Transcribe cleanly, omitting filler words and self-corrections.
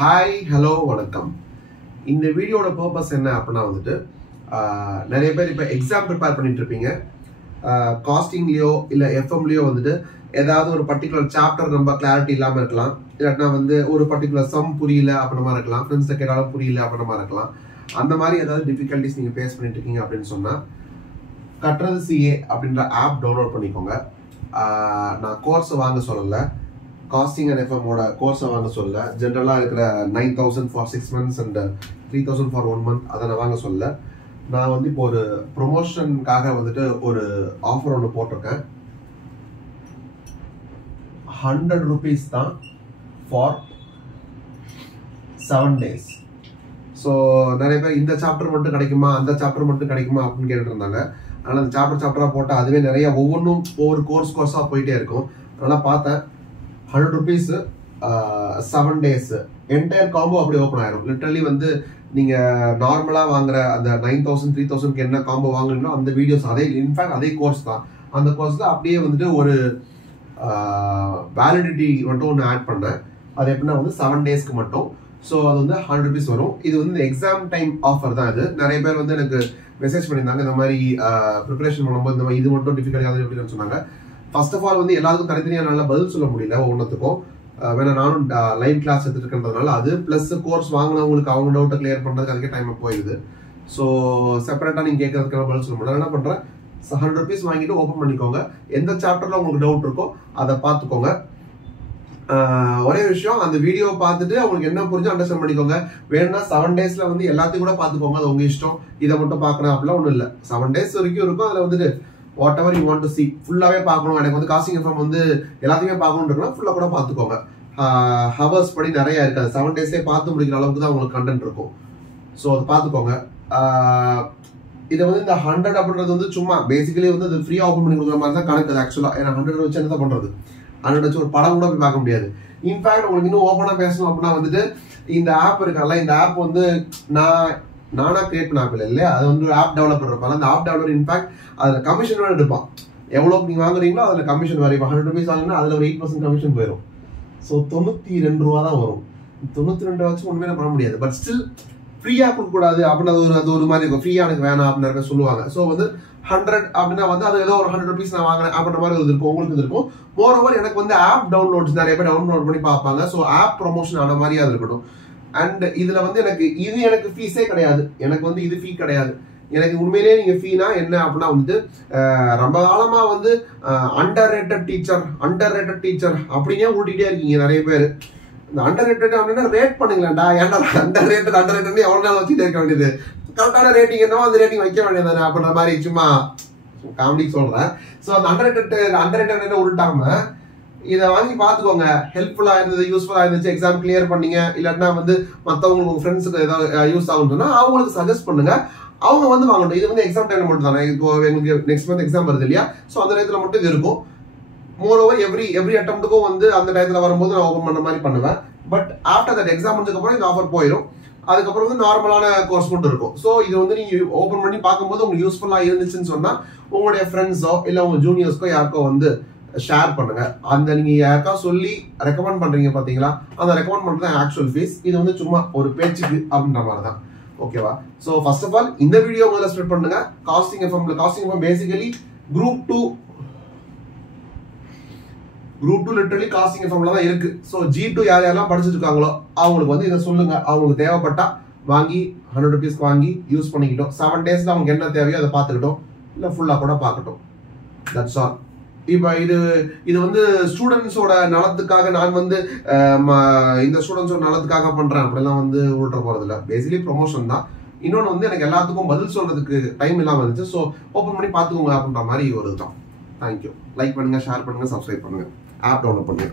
Hi hello வணக்கம். இந்த வீடியோட பர்பஸ் என்ன அப்படின்னா வந்துட்டு நிறைய பேர் இப்போ எக்ஸாம் ப்ரிப்பேர் பண்ணிட்டு இருப்பீங்க. காஸ்டிங்லேயோ இல்லை எஃப்எம்லேயோ வந்துட்டு ஏதாவது ஒரு பர்டிகுலர் சாப்டர் ரொம்ப கிளாரிட்டி இல்லாமல் இருக்கலாம். இல்லாட்டினா வந்து ஒரு பர்டிகுலர் சம் புரியல அப்படின்னா இருக்கலாம், ஃப்ரெண்ட்ஸை கேட்டாலும் புரியல அப்படின்னா இருக்கலாம். அந்த மாதிரி ஏதாவது டிஃபிகல்ட்டிஸ் நீங்கள் ஃபேஸ் பண்ணிட்டு இருக்கீங்க அப்படின்னு சொன்னால் கற்றது சிஏ அப்படின்ற ஆப் டவுன்லோட் பண்ணிக்கோங்க. நான் கோர்ஸ் வாங்க சொல்லலை, காஸ்டிங் அண்ட் எஃப்எம்மோட கோர்ஸை வாங்க சொல்ல. ஜென்ரலாக இருக்கிற 9,000 for 6 months and 3,000 for 1 month அதை நான் வாங்க சொல்ல. நான் வந்து இப்போ ஒரு ப்ரொமோஷனுக்காக வந்துட்டு ஒரு ஆஃபர் ஒன்று போட்டிருக்கேன். 100 rupees தான் ஃபார் 7 days. ஸோ நிறைய பேர் இந்த சாப்டர் மட்டும் கிடைக்குமா அந்த சாப்டர் மட்டும் கிடைக்குமா அப்படின்னு கேட்டுட்டு இருந்தாங்க. அதனால் அந்த சாப்டராக போட்டால் அதுவே நிறைய ஒவ்வொன்றும் ஒவ்வொரு கோர்ஸாக போயிட்டே இருக்கும். அதனால் பார்த்தேன் 100 rupees 7 days என்டையர் காம்போ அப்படி ஓப்பன் ஆயிரும். லிட்டரலி வந்து நீங்கள் நார்மலாக வாங்குற அந்த 9,000 3,000 என்ன காம்போ வாங்குறீங்களோ அந்த வீடியோஸ் அதே, இன்ஃபேக்ட் அதே கோர்ஸ் தான். அந்த கோர்ஸில் அப்படியே வந்துட்டு ஒரு வேலிடிட்டி மட்டும் ஒன்று ஆட் பண்ணேன். அது எப்படின்னா வந்து 7 daysக்கு மட்டும். ஸோ அது வந்து 100 rupees வரும். இது வந்து எக்ஸாம் டைம் ஆஃபர் தான். இது நிறைய பேர் வந்து எனக்கு மெசேஜ் பண்ணியிருந்தாங்க, இந்த மாதிரி ப்ரிப்பரேஷன் பண்ணும்போது இந்த மாதிரி இது மட்டும் டிஃபிகல்ட் அது எப்படின்னு சொன்னாங்க. ஃபர்ஸ்ட் ஆஃப் ஆல் வந்து எல்லாத்துக்கும் தனித்தனியாக நல்லா பதில் சொல்ல முடியல ஒவ்வொன்றுத்துக்கும். வேணா நானும் லைவ் கிளாஸ் எடுத்துட்டு இருக்கிறதுனால அது ப்ளஸ் கோர்ஸ் வாங்கினவங்களுக்கு அவங்க டவுட்டை கிளியர் பண்ணுறதுக்கு அதுக்கே டைம் போயிடுது. ஸோ செப்பரேட்டாக நீங்கள் கேட்கறதுக்கான பதில் சொல்ல முடியல. என்ன பண்ணுறேன், 100 rupees வாங்கிட்டு ஓப்பன் பண்ணிக்கோங்க. எந்த சாப்டரில் உங்களுக்கு டவுட் இருக்கோ அதை பார்த்துக்கோங்க. ஒரே விஷயம், அந்த வீடியோ பார்த்துட்டு அவங்களுக்கு என்ன புரிஞ்சு அண்டர்ஸ்டாண்ட் பண்ணிக்கோங்க. வேணும்னா 7 daysல வந்து எல்லாத்தையும் கூட பார்த்துக்கோங்க, அது உங்க இஷ்டம். இதை மட்டும் பார்க்கணும் அப்படிலாம் ஒன்றும் இல்லை. 7 days வரைக்கும் இருக்கும். அதில் வந்துட்டு what ever you want to C ஃபுல்லாகவே பார்க்கணும், எனக்கு வந்து காஸ்டிங் எஃப்எம் வந்து எல்லாத்தையுமே பார்க்கணும்னு இருக்குன்னா ஃபுல்லாக கூட பார்த்துக்கோங்க. ஹவர்ஸ் படி நிறைய இருக்காது, 7 daysலேயே பார்த்து முடிக்கிற அளவுக்கு தான் உங்களுக்கு கண்டென்ட் இருக்கும். ஸோ அதை பார்த்துக்கோங்க. இதை வந்து இந்த 100 அப்படின்றது வந்து சும்மா பேசிக்கலி வந்து அது ஃப்ரீயாக ஓப்பன் பண்ணி கொடுக்குற மாதிரி தான் கணக்கு அது ஆக்சுவலாக. ஏன்னா 100 வச்சு என்ன தான் பண்ணுறது, 100 வச்சு ஒரு படம் கூட போய் பார்க்க முடியாது. இன்ஃபேக்ட் உங்களுக்கு இன்னும் ஓப்பனாக பேசணும் அப்படின்னா வந்துட்டு இந்த ஆப் இருக்கால, இந்த ஆப் வந்து நானா கிரியேட் பண்ண ஆப் இல்லை இல்லையா, அது வந்து ஆப் டெவலப்பர் இருப்பாங்க. அந்த ஆப் டெவலப்பர் இன்ஃபேக்ட் அதில் கமிஷன் வேணும் எடுப்பான். எவ்வளோக்கு நீங்கள் வாங்குறீங்களோ அதில் கமிஷன் வரும். 100 rupees வாங்கினா அதில் ஒரு 8% கமிஷன் போயிடும். ஸோ 92 ரூபா தான் வரும். 92 ரூபா வச்சு ஒன்றுமே பண்ண முடியாது. பட் ஸ்டில் ஃப்ரீயாக கொடுக்கக்கூடாது அப்படின்னு அது ஒரு மாதிரி இருக்கும். ஃப்ரீயாக எனக்கு வேணாம் அப்படின்னு நிறைய பேர் சொல்லுவாங்க. ஸோ வந்து 100 அப்படின்னா வந்து அது ஏதோ ஒரு 100 rupees நான் வாங்குறேன் அப்படின்ற மாதிரி இருக்கும், உங்களுக்கு இருக்கும். மோரோவர் எனக்கு வந்து ஆப் டவுன்லோட்ஸ் நிறைய பேர் டவுன்லோட் பண்ணி பார்ப்பாங்க. ஸோ ஆப் ப்ரொமோஷன் ஆன மாதிரி அது இருக்கட்டும். அண்ட் இதுல வந்து எனக்கு ஃபீஸே கிடையாது. எனக்கு வந்து இது ஃபீ கிடையாது. எனக்கு உண்மையிலேயே நீங்க ஃபீனா என்ன அப்படின்னா வந்து ரொம்ப காலமா வந்து அண்டர் ரேட்டட் டீச்சர் அப்படின்னே ஊட்டிகிட்டே இருக்கீங்க நிறைய பேர். இந்த அண்டர் ரேட்டட் அப்படின்னா ரேட் பண்ணுங்களேன்டா. ஏன்டா அண்டர் ரேட்டட் எவ்வளவு நாள் வச்சுட்டே இருக்க வேண்டியது, கரெக்டான ரேட்டிங் என்னவோ அந்த ரேட்டிங் வைக்க வேண்டியது அப்படின்ற மாதிரி சும்மா காமெடி சொல்றேன். ஸோ அந்த அண்டர் ரேட்டட் உருட்டாம இதை வாங்கி பார்த்துக்கோங்க. ஹெல்ப்ஃபுல்லாக இருந்தது, யூஸ்ஃபுல்லாக இருந்துச்சு, எக்ஸாம் கிளியர் பண்ணீங்க, இல்லைன்னா வந்து மற்றவங்களுக்கு உங்கள் ஃப்ரெண்ட்ஸுக்கு ஏதாவது யூஸ் ஆகும்னு சொன்னால் அவங்களுக்கு சஜஸ்ட் பண்ணுங்க, அவங்க வந்து வாங்கட்டும். இது வந்து எக்ஸாம் டைம்ல மட்டும் தானே, இப்போ எங்களுக்கு நெக்ஸ்ட் மந்த் எக்ஸாம் வருது இல்லையா, ஸோ அந்த நேரத்தில் மட்டும் இது இருக்கும். மோரோவர் எவ்ரி அட்டம்ப்ட்டுக்கும் வந்து அந்த டயத்தில் வரும்போது நான் ஓப்பன் பண்ண மாதிரி பண்ணுவேன். பட் ஆஃப்டர் தட் எக்ஸாம் முடிஞ்சதுக்கப்புறம் இந்த ஆஃபர் போயிடும். அதுக்கப்புறம் வந்து நார்மலான கோர்ஸ் மட்டும் இருக்கும். ஸோ இது வந்து நீங்கள் ஓப்பன் பண்ணி பார்க்கும்போது உங்களுக்கு யூஸ்ஃபுல்லாக இருந்துச்சுன்னு சொன்னால் உங்களுடைய ஃப்ரெண்ட்ஸோ இல்லை உங்கள் ஜூனியர்ஸ்க்கோ யாருக்கோ வந்து ஷேர் பண்ணுங்க. அந்த நீங்க யாருக்கா சொல்லி ரெக்கமெண்ட் பண்றீங்க பாத்தீங்களா, அந்த ரெக்கமெண்ட் பண்றது ஆக்சுவல் ஃபீஸ். இது வந்து சும்மா ஒரு பேச்சுக்கு அப்படின்ற மாதிரி தான். ஓகேவா? ஸோ ஃபர்ஸ்ட் ஆஃப் ஆல் இந்த வீடியோ முதல்ல ஸ்ப்ரெட் பண்ணுங்க. Casting FM basically group 2 literally casting எஃப்எம்ல தான் இருக்கு. ஸோ G2 யாரெல்லாம் படிச்சுட்டு இருக்காங்களோ அவங்களுக்கு வந்து இதை சொல்லுங்க. அவங்களுக்கு தேவைப்பட்டா வாங்கி 100 rupees வாங்கி யூஸ் பண்ணிக்கிட்டோம். 7 daysல அவங்க என்ன தேவையோ அதை பார்த்துக்கிட்டோம், இல்லை ஃபுல்லாக கூட பார்க்கட்டும். That's all. இப்போ இது வந்து ஸ்டூடெண்ட்ஸோட நலத்துக்காக நான் வந்து இந்த ஸ்டூடெண்ட்ஸோட நலத்துக்காக பண்றேன் அப்படிலாம் வந்து விட்டுற போறது இல்லை. பேசிக்கலி ப்ரொமோஷன் தான். இன்னொன்று வந்து எனக்கு எல்லாத்துக்கும் பதில் சொல்றதுக்கு டைம் இல்லாமல் இருந்துச்சு. ஸோ ஓப்பன் பண்ணி பார்த்துக்கோங்க அப்படின்ற மாதிரி ஒரு இதுதான். தேங்க்யூ. லைக் பண்ணுங்க, ஷேர் பண்ணுங்க, சப்ஸ்கிரைப் பண்ணுங்க, ஆப் டவுன்லோட் பண்ணுங்க.